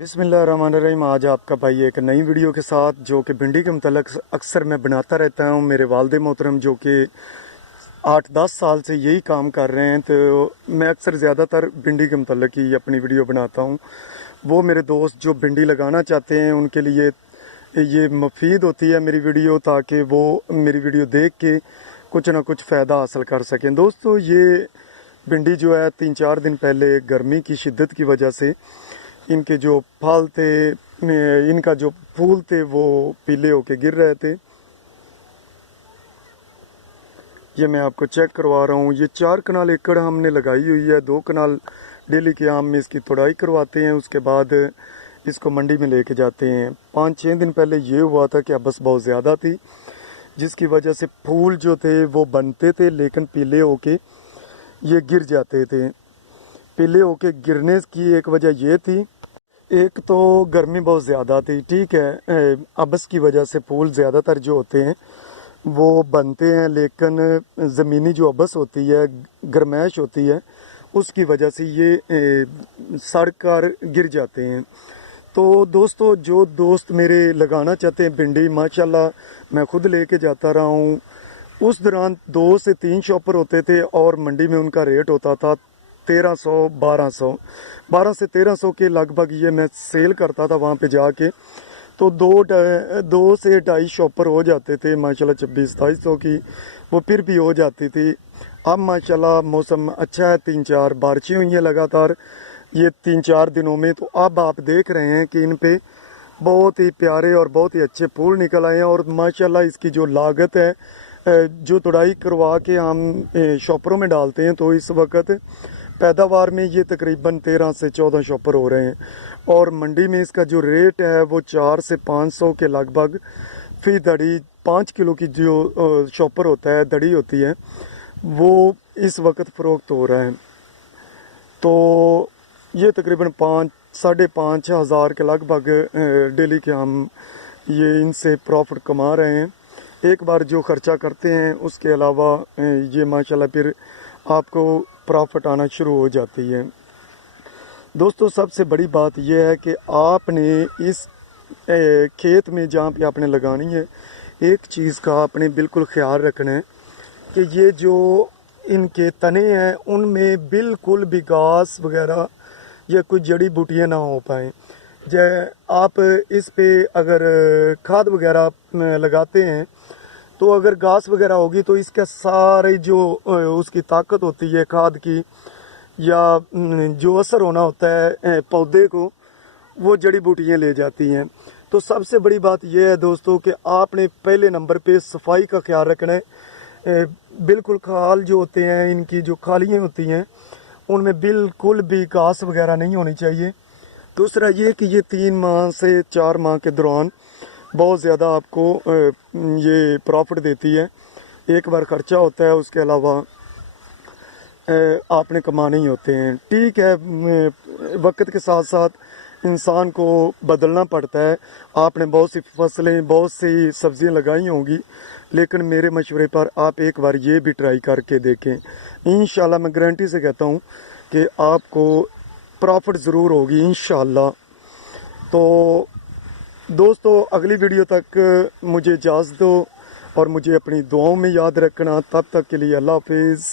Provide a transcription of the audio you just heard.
बिस्मिल्लाहिर्रहमानिर्रहीम। आज आपका भाई एक नई वीडियो के साथ जो कि भिंडी के मतलब अक्सर मैं बनाता रहता हूँ। मेरे वालिद मोहतरम जो कि 8-10 साल से यही काम कर रहे हैं, तो मैं अक्सर ज़्यादातर भिंडी के मतलब ही अपनी वीडियो बनाता हूँ। वो मेरे दोस्त जो भिंडी लगाना चाहते हैं उनके लिए ये मुफीद होती है मेरी वीडियो, ताकि वो मेरी वीडियो देख के कुछ ना कुछ फ़ायदा हासिल कर सकें। दोस्तों, ये भिंडी जो है 3-4 दिन पहले गर्मी की शिद्दत की वजह से इनके जो फल थे, इनका जो फूल थे वो पीले होके गिर रहे थे। ये मैं आपको चेक करवा रहा हूँ। ये 4 कनाल एकड़ हमने लगाई हुई है। 2 कनाल डेली के आम में इसकी तोड़ाई करवाते हैं, उसके बाद इसको मंडी में लेके जाते हैं। 5-6 दिन पहले ये हुआ था कि अबस बहुत ज़्यादा थी, जिसकी वजह से फूल जो थे वो बनते थे लेकिन पीले होके ये गिर जाते थे। पीले होके गिरने की एक वजह ये थी, एक तो गर्मी बहुत ज़्यादा थी, ठीक है, अबस की वजह से फूल ज़्यादातर जो होते हैं वो बनते हैं, लेकिन ज़मीनी जो अबस होती है, गर्मैश होती है, उसकी वजह से ये सड़ कर गिर जाते हैं। तो दोस्तों, जो दोस्त मेरे लगाना चाहते हैं भिंडी, माशाल्लाह मैं खुद लेके जाता रहा हूँ। उस दौरान 2 से 3 शॉपर होते थे और मंडी में उनका रेट होता था 1300, 12 से 1300 के लगभग ये मैं सेल करता था वहाँ पे जाके। तो 2 से 2.5 शॉपर हो जाते थे माशाल्लाह। 26-2700 की वो फिर भी हो जाती थी। अब माशाल्लाह मौसम अच्छा है, 3-4 बारिशें हुई हैं लगातार ये 3-4 दिनों में। तो अब आप देख रहे हैं कि इन पे बहुत ही प्यारे और बहुत ही अच्छे फूल निकल आए हैं। और माशाल्लाह इसकी जो लागत है, जो तुड़ाई करवा के हम शॉपरों में डालते हैं, तो इस वक्त पैदावार में ये तकरीबन 13 से 14 शॉपर हो रहे हैं। और मंडी में इसका जो रेट है वो 4 से 500 के लगभग फी दड़ी। 5 किलो की जो शॉपर होता है, दड़ी होती है, वो इस वक्त फ़रोख्त हो रहा है। तो ये तकरीबन 5-5.5 हज़ार के लगभग डेली के हम ये इनसे प्रॉफिट कमा रहे हैं। एक बार जो ख़र्चा करते हैं उसके अलावा ये माशाल्लाह फिर आपको प्रॉफिट आना शुरू हो जाती है। दोस्तों, सबसे बड़ी बात यह है कि आपने इस खेत में जहाँ पे आपने लगानी है, एक चीज़ का आपने बिल्कुल ख्याल रखना है कि ये जो इनके तने हैं उनमें बिल्कुल भी घास वगैरह या कुछ जड़ी बूटियाँ ना हो पाएँ। आप इस पे अगर खाद वगैरह लगाते हैं तो अगर घास वगैरह होगी तो इसका सारे जो उसकी ताकत होती है खाद की, या जो असर होना होता है पौधे को, वो जड़ी बूटियाँ ले जाती हैं। तो सबसे बड़ी बात यह है दोस्तों कि आपने पहले नंबर पे सफाई का ख्याल रखना है। बिल्कुल खाल जो होते हैं, इनकी जो खालियाँ होती हैं, उनमें बिल्कुल भी घास वगैरह नहीं होनी चाहिए। दूसरा ये कि ये 3 माह से 4 माह के दौरान बहुत ज़्यादा आपको ये प्रॉफिट देती है। एक बार ख़र्चा होता है, उसके अलावा आपने कमाने ही होते हैं। ठीक है, वक्त के साथ साथ इंसान को बदलना पड़ता है। आपने बहुत सी फसलें, बहुत सी सब्ज़ियाँ लगाई होंगी, लेकिन मेरे मशवरे पर आप एक बार ये भी ट्राई करके देखें। इंशाल्लाह मैं गारंटी से कहता हूँ कि आपको प्रॉफिट ज़रूर होगी इंशाल्लाह। तो दोस्तों, अगली वीडियो तक मुझे इजाज़त दो और मुझे अपनी दुआओं में याद रखना। तब तक के लिए अल्लाह हाफिज़।